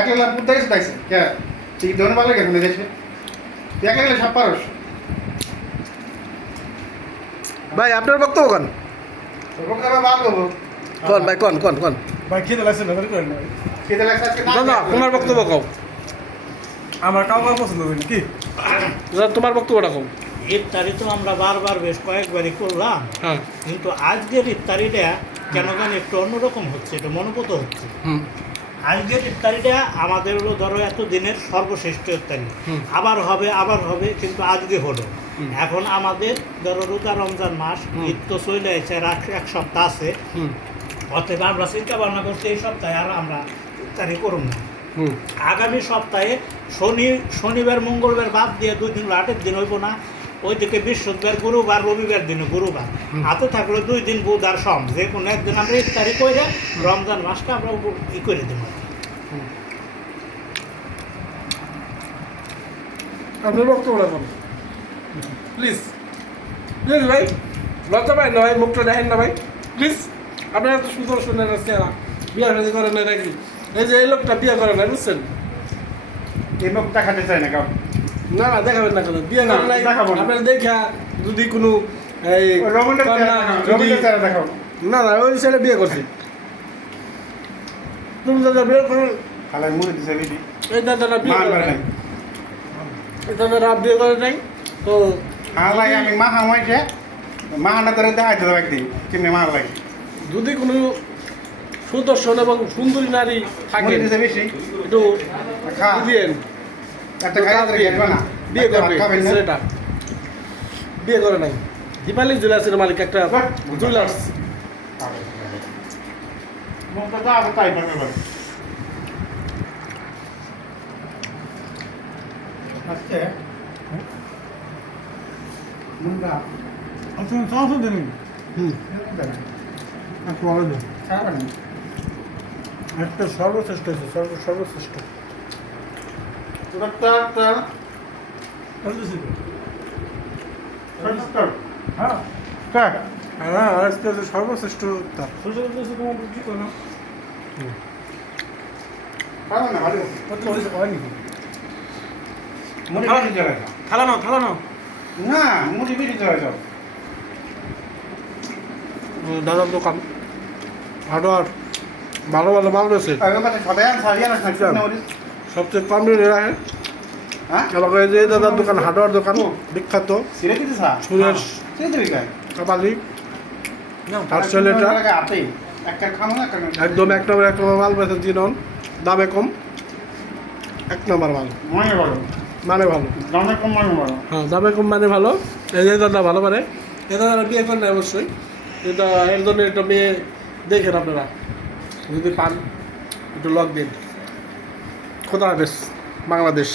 একলা বুদ্ধ গেছে তাইছে কে ঠিক ধরে ভালো গে শুনে গেছে একলা সব পারস ভাই আপনার বক্তব্য কোন রোগ খাবার ভালো করবো কোন ভাই কোন ভাই খেতে লাগছে না করে না খেতে লাগছে আজকে না দাদা তোমার বক্তব্য কও আমার কাউকে পছন্দ করি কি দাদা তোমার বক্তব্যটা কও ইফতারি তো আমরা বারবার বেশ কয়েকবারই করলাম, হ্যাঁ কিন্তু আজকের ইফতারিটা কেন জানি একটু অন্যরকম হচ্ছে, একটু মনোভূত হচ্ছে। হুম আজকের ইফতারিটা আমাদের হলো ধরো এত দিনের সর্বশ্রেষ্ঠ ইফতারি, হুম। আবার হবে কিন্তু আজকে হলো। হুম। এখন আমাদের ধরো রোজা রমজান মাস, হুম। ঈদ তো চলে আসছে, আর এক সপ্তাহ আছে। হুম অতএব আমরা চিন্তা ভাবনা করছি এই সপ্তাহে আর আমরা ইফতারি করুন না। হুম আগামী সপ্তাহে শনিবার মঙ্গলবার বাদ দিয়ে 2 দিন 8 দিন হইব না, ওইদিকে বৃহস্পতিবার গুরুবার রবিবার দিনে গুরুবার হাতে থাকলো 2 দিন বুধ আর সোম, যে কোনো একদিন আমরা ইফতারি করে রমজান মাসটা আমরা ই করে দেবো। আপনার বক্তব্যটা কোন প্লিজ প্লিজ ভাই লজ্জা পাই না ভাই মুখটা দেখেন না ভাই প্লিজ আপনারা তো সুন্দর সুন্দর চেহারা বিয়ে শাদী করেন না নাকি এই যে এই লোকটা বিয়ে করে না বুঝছেন এই মুখটা খাতে চাই না কাউ না না দেখাবেন না কেন বিয়ে না, করেন নাই দেখাবো না। আপনার দেখা যদি কোনো এই রমণের কন্যা যদি- রমণের চেহারা দেখাও না না ওই ছেলে বিয়ে করছি তুমি দাদা বিয়ে করো খালাই মুড়ি দিছে দিদি এই দাদারা বিয়ে মান করে করে নাই নাই এই দাদারা বিয়ে করে নাই তো হালাই আমি মা হামাইছে মা হানা করে দেখাইতে দেবো একদিন কেমনি মা হালাই যদি কোনো সুদর্শন এবং সুন্দরী নারী থাকে মুড়ি দিছে বেশি একটু খা দিয়েন একটা খাই ধরে গেল না বিয়ে একটা করবে ভাত খাবেন না? ছেলেটা বিয়ে করে নাই দীপালি জুয়েলার্সের মালিক একটা জুয়েলার্স মুখটা তো আগে তাই পাবে বলে আজকে মুন্ডা আচ্ছা চাও দেন হুম একটু আরো দেন খাবেন একটা সর্বশ্রেষ্ঠ হয়েছে সর্বশ্রেষ্ঠ একটা হ্যাঁ কাট হ্যাঁ আজকে হচ্ছে সর্বশ্রেষ্ঠ তার সর্বশ্রেষ্ঠ তোমার কি করো খাবেন না ভালো কত হয়েছে হয়নি মুড়ি বেশি চলে যাও থালা নাও না মুড়ি বেশি চলে যাও দাদার দোকান হার্ডওয়ার ভালো ভালো মাল রয়েছে আগে মানে সদাই সারিয়া না না মুড়ি সবচেয়ে কম রেটে রাখে হ্যাঁ এলাকায় যে দাদার দোকান হার্ডওয়ার দোকান বিখ্যাত সিরে দিতে সা সুরেশ সিরে দিবি কাই কাপালি না আর ছেলেটা লাগে আপে একটা খামো না একটা একদম এক নম্বর মাল পেয়েছে জিনন দামে কম 1 নম্বর মাল মনে বলো মানে ভালো দামে কম মনে বলো হ্যাঁ দামে কম মানে ভালো এই যে দাদা ভালো পারে এ দাদা বিয়ে করেন না অবশ্যই এটা এর জন্য একটা মেয়ে দেখেন আপনারা যদি পান একটু লক দিন খোদা হাফেজ বাংলাদেশ